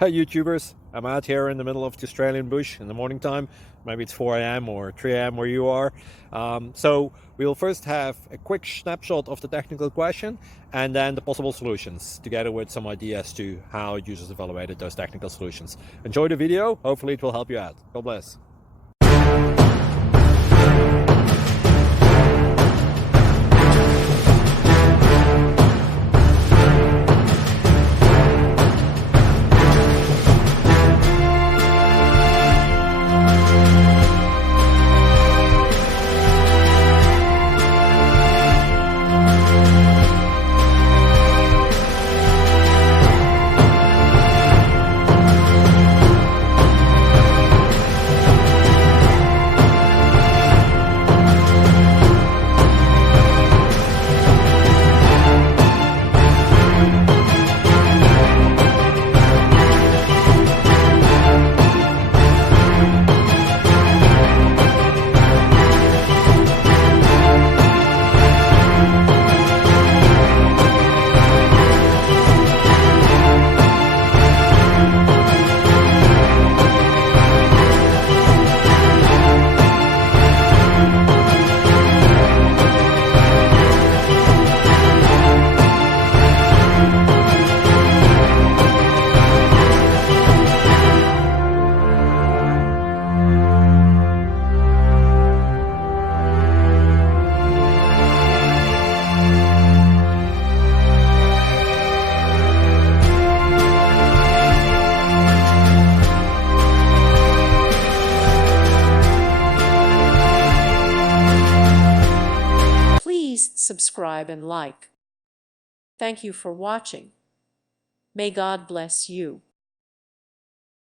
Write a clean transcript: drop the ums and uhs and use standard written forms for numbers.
Hey YouTubers, I'm out here in the middle of the Australian bush in the morning time. Maybe it's 4 a.m. or 3 a.m. where you are. So we'll first have a quick snapshot of the technical question and then the possible solutions, together with some ideas to how users evaluated those technical solutions. Enjoy the video, hopefully it will help you out. God bless. Please subscribe and like. Thank you for watching. May God bless you.